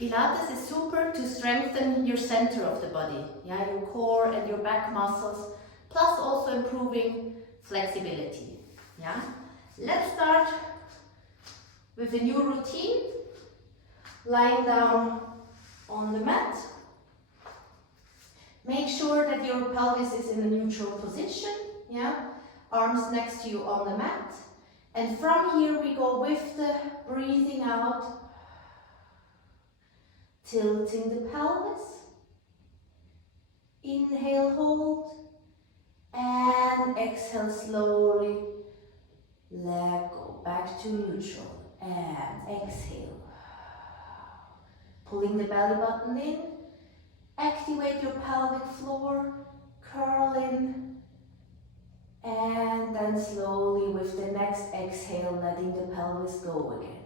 Pilates is super to strengthen your center of the body, yeah, your core and your back muscles, plus also improving flexibility. Yeah. Let's start with a new routine. Lying down on the mat. Make sure that your pelvis is in a neutral position. Yeah. Arms next to you on the mat. And from here we go with the breathing out, tilting the pelvis. Inhale, hold, and exhale slowly. Let go back to neutral and exhale. Pulling the belly button in. Activate your pelvic floor, curl in, and then slowly with the next exhale, letting the pelvis go again.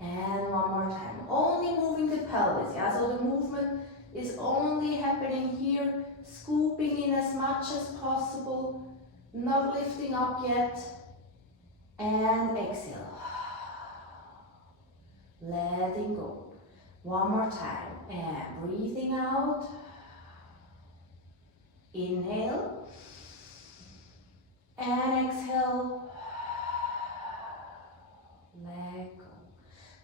And one more time, only moving the pelvis, yeah, so the movement is only happening here, scooping in as much as possible, not lifting up yet, and exhale. Letting go. One more time, and breathing out. Inhale, and exhale. Let go.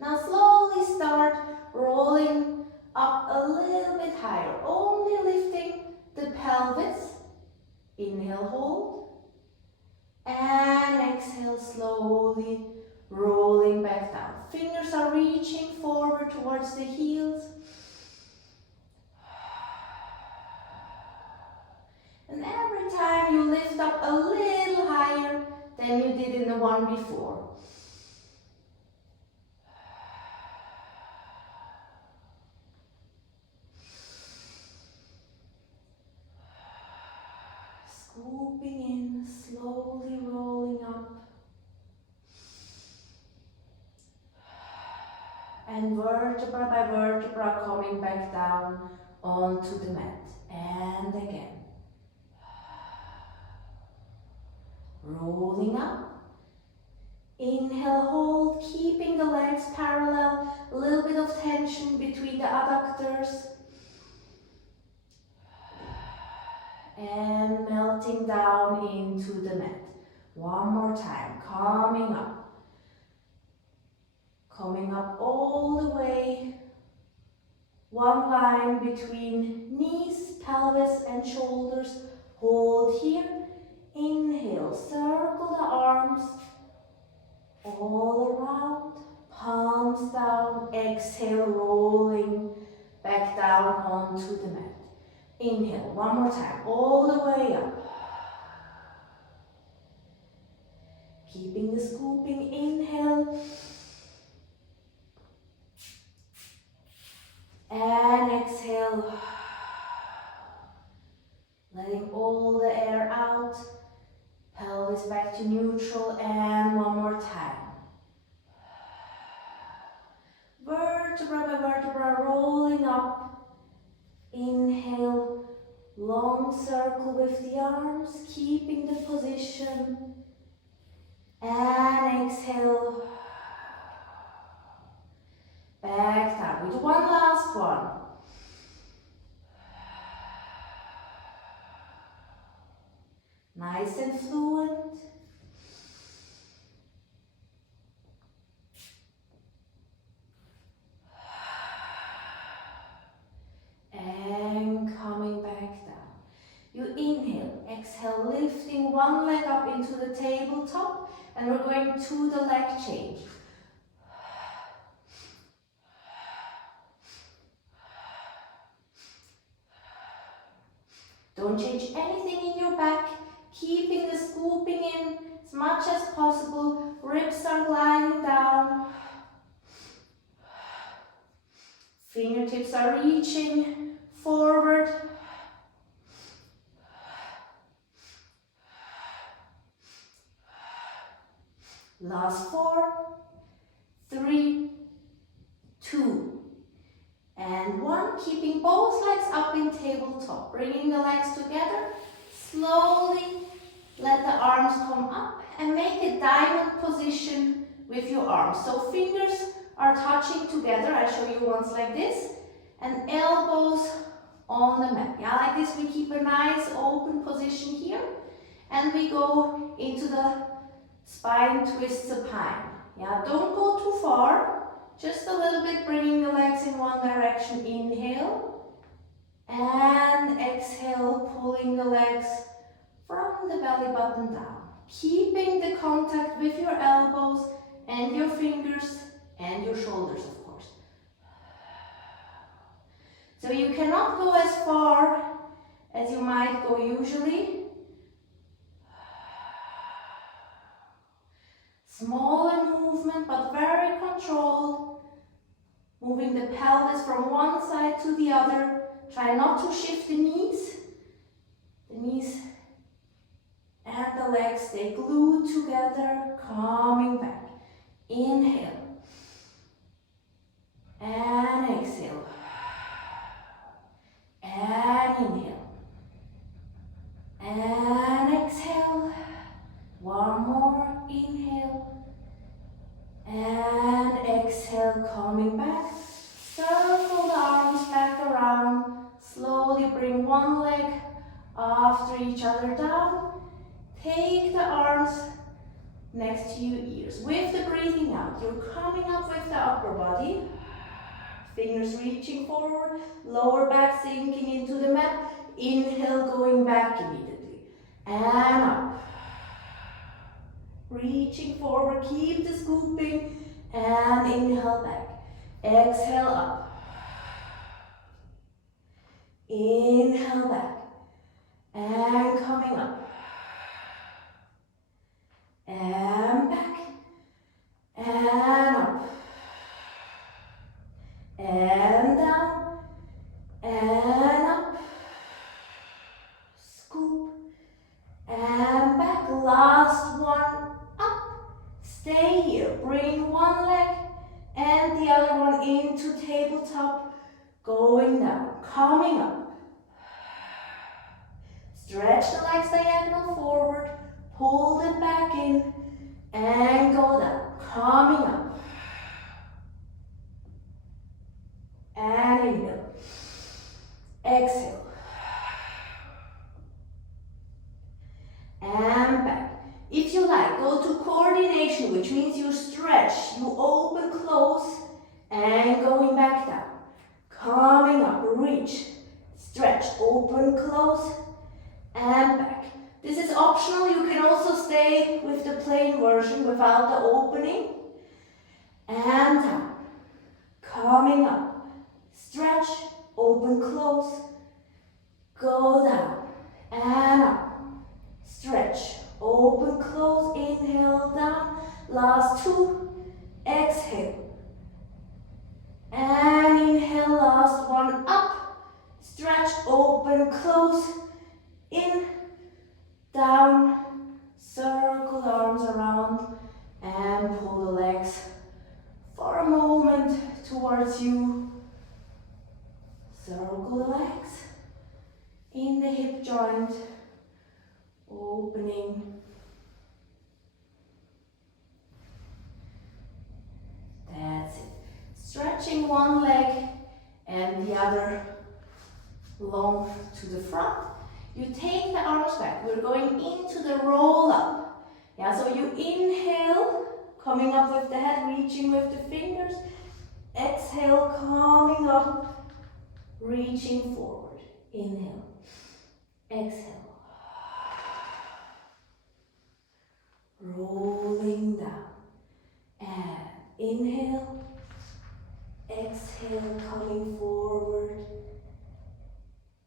Now slowly start rolling up a little bit higher, only lifting the pelvis. Inhale, hold, and exhale slowly, rolling back down. Fingers are reaching forward towards the heels. And every time you lift up a little higher than you did in the one before. Scooping in, slowly rolling up. And vertebra by vertebra coming back down onto the mat. And again. Rolling up. Inhale, hold, keeping the legs parallel. A little bit of tension between the adductors. And melting down into the mat. One more time, coming up. Coming up all the way. One line between knees, pelvis and shoulders. Hold here. Inhale, circle the arms all around. Palms down. Exhale, rolling back down onto the mat. Inhale, one more time, all the way up. Keeping the scooping, inhale. And exhale. Letting all the air out. Pelvis back to neutral, and one more time. Vertebra by vertebra, rolling up. Inhale. Long circle with the arms, keeping the position. And exhale. Back down. We do one last one. Nice and fluent. And coming back down. You inhale, exhale, lifting one leg up into the tabletop, and we're going to the leg change. Don't change anything in your back, keeping the scooping in as much as possible. Ribs are gliding down. Fingertips are reaching forward. Last 4, 3, 2, and 1. Keeping both legs up in tabletop. Bringing the legs together. Slowly let the arms come up and make a diamond position with your arms. So fingers are touching together. I show you ones like this. And elbows on the mat. Yeah, like this we keep a nice open position here. And we go into the spine twist supine. Yeah, don't go too far. Just a little bit, bringing the legs in one direction. Inhale. And exhale, pulling the legs from the belly button down. Keeping the contact with your elbows and your fingers and your shoulders, of course. So you cannot go as far as you might go usually. Smaller movement, but very controlled. Moving the pelvis from one side to the other. Try not to shift the knees. The knees and the legs stay glued together, coming back. Inhale. And exhale. And inhale. And exhale. One more. Inhale. And exhale, coming back. Circle the arms back around. Slowly bring one leg after each other down. Take the arms next to your ears. With the breathing out, you're coming up with the upper body. Fingers reaching forward, lower back sinking into the mat. Inhale, going back immediately. And up. Reaching forward, keep the scooping. And inhale back. Exhale up. Inhale back. And coming up. And back. And up. And down. And up. Scoop. And back. Last one. Up. Stay here. Bring one leg and the other one into tabletop. Going down. Coming up. Stretch the legs diagonal forward. Pull them back in and go down. Coming up. And inhale. Exhale. And back. If you like, go to coordination, which means you stretch, you open, close, and going back down. Coming up, reach, stretch, open, close, and back. This is optional. You can also stay with the plain version without the opening. And down. Coming up. Stretch, open, close. Go down. And up. Stretch, open, close. Inhale, down. Last two. Exhale. And inhale, last one. Up. Stretch, open, close. In. Down, circle the arms around and pull the legs for a moment towards you. Circle the legs in the hip joint, opening. That's it. Stretching one leg and the other long to the front. You take the arms back. We're going into the roll up. Yeah, so you inhale, coming up with the head, reaching with the fingers. Exhale, coming up, reaching forward. Inhale. Exhale. Rolling down. And inhale. Exhale, coming forward.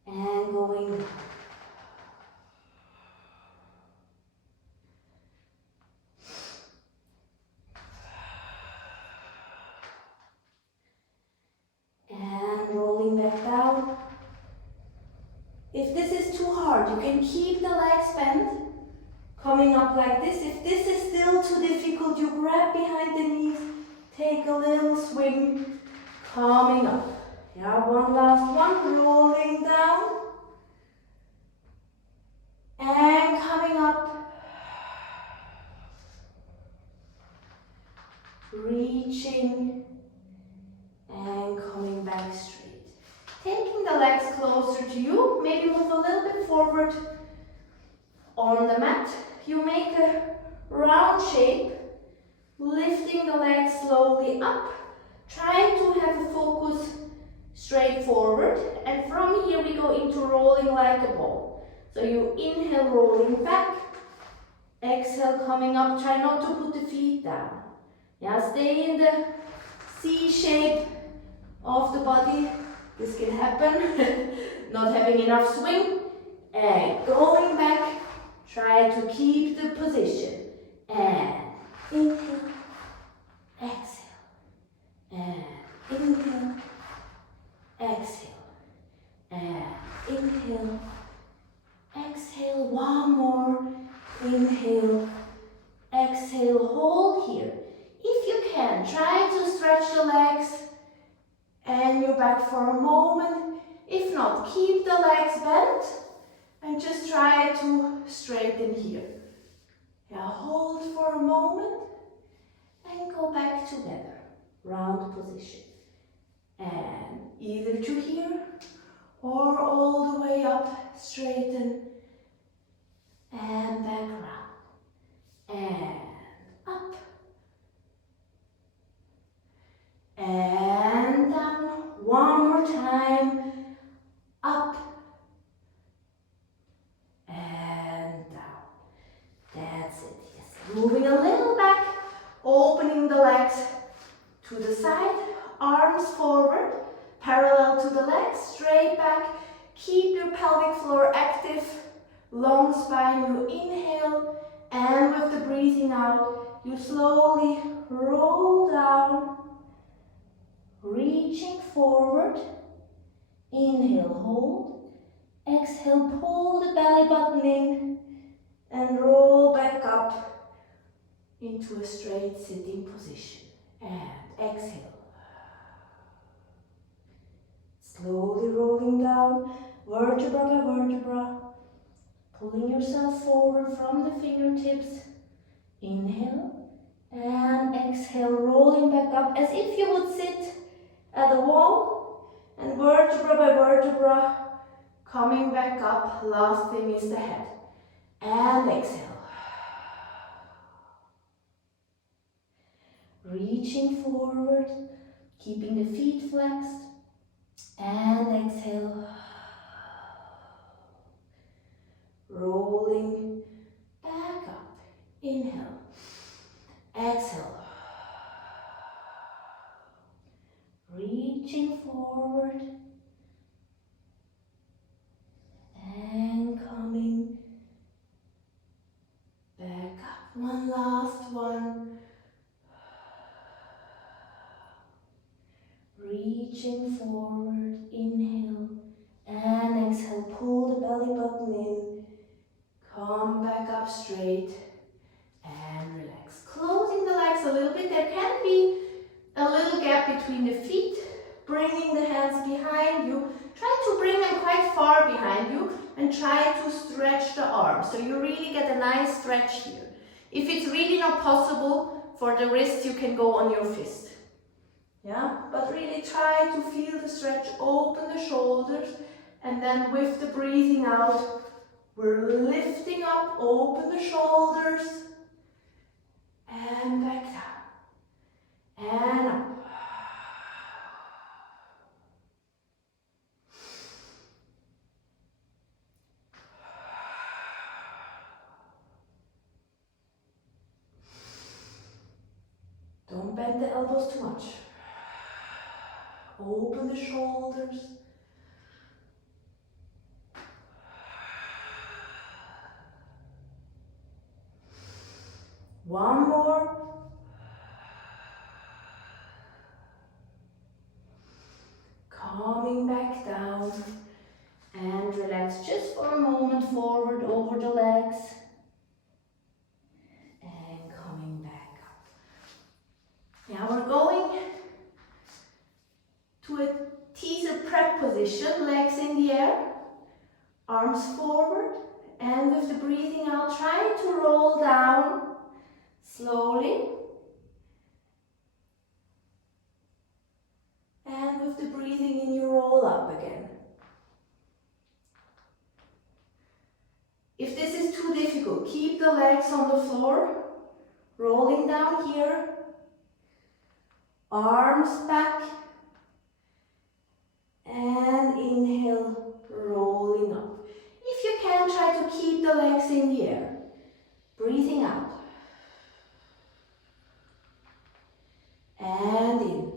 And going down. And rolling back down. If this is too hard, you can keep the legs bent, coming up like this. If this is still too difficult, you grab behind the knees, take a little swing, coming up. Yeah, one last one, rolling down. And coming up. Reaching to you. Maybe move a little bit forward on the mat. You make a round shape, lifting the legs slowly up. Try to have a focus straight forward, and from here we go into rolling like a ball. So you inhale, rolling back, exhale, coming up. Try not to put the feet down. Yeah, stay in the C shape of the body. This can happen. Not having enough swing, and going back. Try to keep the position, and inhale, exhale, and inhale, exhale, and inhale, exhale. One more, inhale, exhale. Hold here. If you can, try to stretch the legs and your back for a moment. If not, keep the legs bent and just try to straighten here. Yeah, hold for a moment and go back together. Round position. And either to here or all the way up, straighten and back round. And up. And down. One more time. Up. And down. That's it. Yes. Moving a little back. Opening the legs to the side. Arms forward. Parallel to the legs. Straight back. Keep your pelvic floor active. Long spine. You inhale. And with the breathing out, you slowly roll down. Reaching forward. Inhale, hold. Exhale, pull the belly button in and roll back up into a straight sitting position. And exhale. Slowly rolling down, vertebra by vertebra. Pulling yourself forward from the fingertips. Inhale and exhale, rolling back up as if you would sit at the wall, and vertebra by vertebra coming back up. Last thing is the head. And exhale. Reaching forward, keeping the feet flexed. And exhale. Rolling back up. Inhale. Exhale. Reaching forward. And coming back up. One last one. Reaching forward. Inhale. And exhale. Pull the belly button in. Come back up straight. And relax. Closing the legs a little bit. There can be a little gap between the feet. Bringing the hands behind you. Try to bring them quite far behind you and try to stretch the arms. So you really get a nice stretch here. If it's really not possible for the wrist, you can go on your fist. Yeah, but really try to feel the stretch. Open the shoulders, and then with the breathing out, we're lifting up. Open the shoulders and back down and up. Don't bend the elbows too much. Open the shoulders. One more. Coming back down and relax just for a moment forward over the legs. And coming back up. Now we're going to a teaser prep position, legs in the air, arms forward, and with the breathing out, try to roll down slowly. And with the breathing in, you roll up again. the legs on the floor, rolling down here, arms back, and inhale, rolling up. If you can, try to keep the legs in the air, breathing out, and in.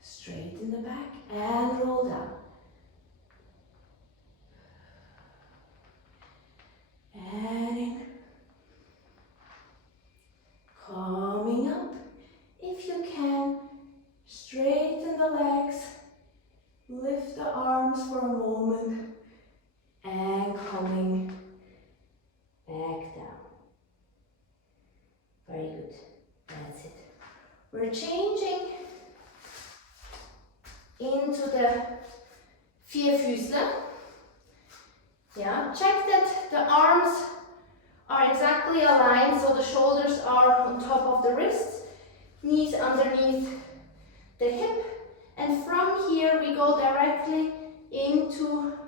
Straighten the back and roll down. And in. Coming up. If you can, straighten the legs, lift the arms for a moment, and coming back down. Very good. That's it. We're changing into the Vierfüßler. Yeah, check that the arms are exactly aligned, so the shoulders are on top of the wrists, knees underneath the hip, and from here we go directly into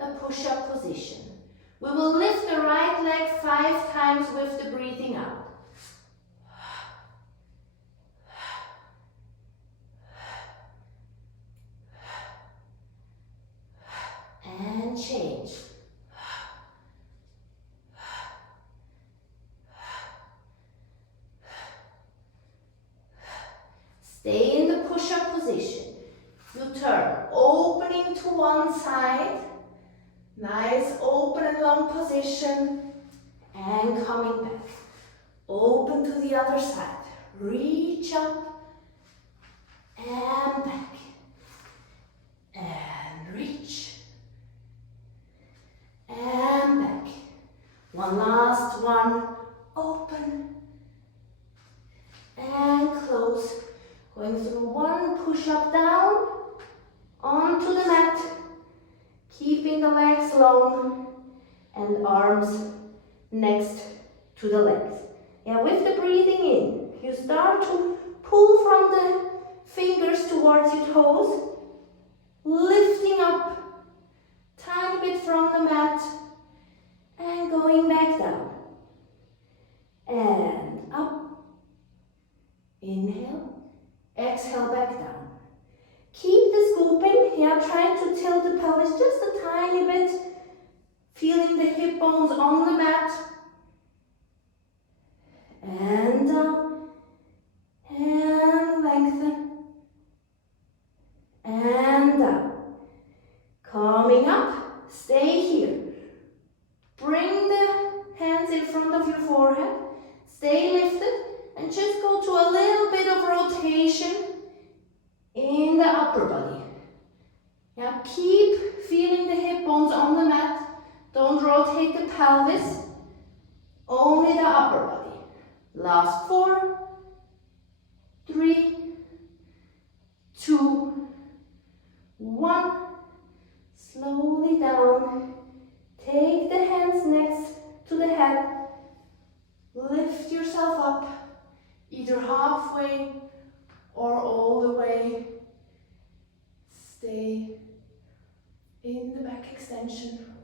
a push-up position. We will lift the right leg 5 times with the breathing out. And change. Stay in the push-up position. You turn, opening to one side, nice open and long position, and coming back. Open to the other side, reach up, and back, and reach, and back. One last one, open, and close. Going through one push-up down, onto the mat, keeping the legs long, and arms next to the legs. Yeah, with the breathing in, you start to pull from the fingers towards your toes, lifting up, tiny bit from the mat, and going back down. And up, inhale, exhale back down. Keep the scooping, yeah, try to tilt the pelvis just a tiny bit, feeling the hip bones on the mat. And down, and lengthen, and down. Coming up, stay here. Bring the hands in front of your forehead, stay lifted, and just go to a little bit of rotation in the upper body. Yeah, keep feeling the hip bones on the mat. Don't rotate the pelvis, only the upper body. Last 4, 3, 2, 1. Slowly down. Take the hands next to the head. Lift yourself up, either halfway or all the way. Stay in the back extension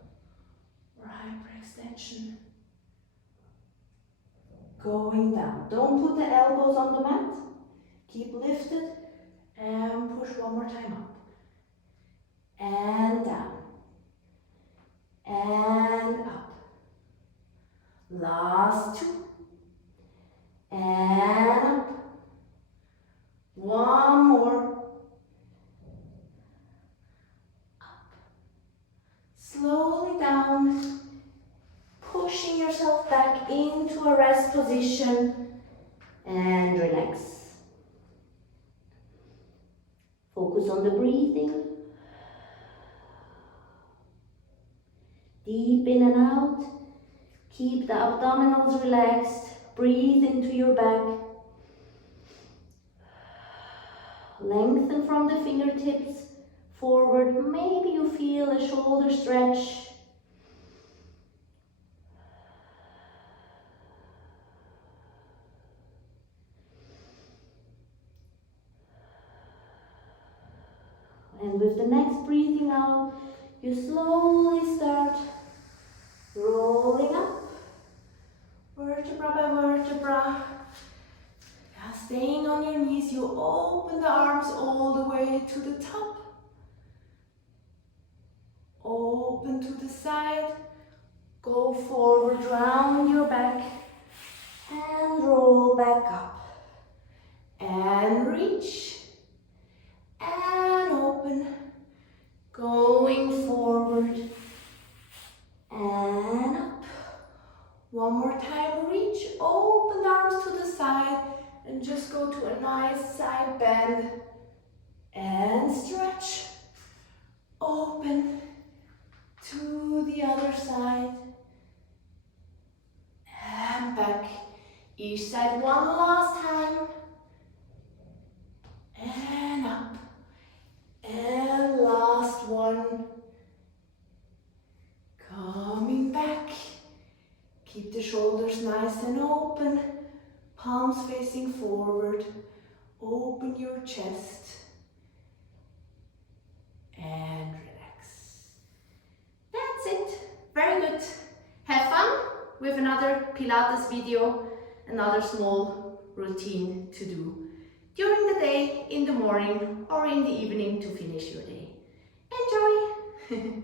or hyperextension. Going down. Don't put the elbows on the mat. Keep lifted and push one more time up. And down. And up. Last 2. And up. One more. Up. Slowly down. Pushing yourself back into a rest position and relax. Focus on the breathing. Deep in and out. Keep the abdominals relaxed. Breathe into your back. Lengthen from the fingertips forward. Maybe you feel a shoulder stretch. And with the next breathing out, you slowly start rolling up, vertebra by vertebra. Now staying on your knees, you open the arms all the way to the top. Open to the side, go forward, round your back, and roll back up. And reach, and open, going forward, and up. One more time, reach, open the arms to the side, and just go to a nice side bend, and stretch, open, to the other side, and back. Each side one last time, and up, and last one. Coming back. Keep the shoulders nice and open, palms facing forward. Open your chest and relax. That's it. Very good. Have fun with another Pilates video, another small routine to do during the day, in the morning or in the evening to finish your day. Enjoy!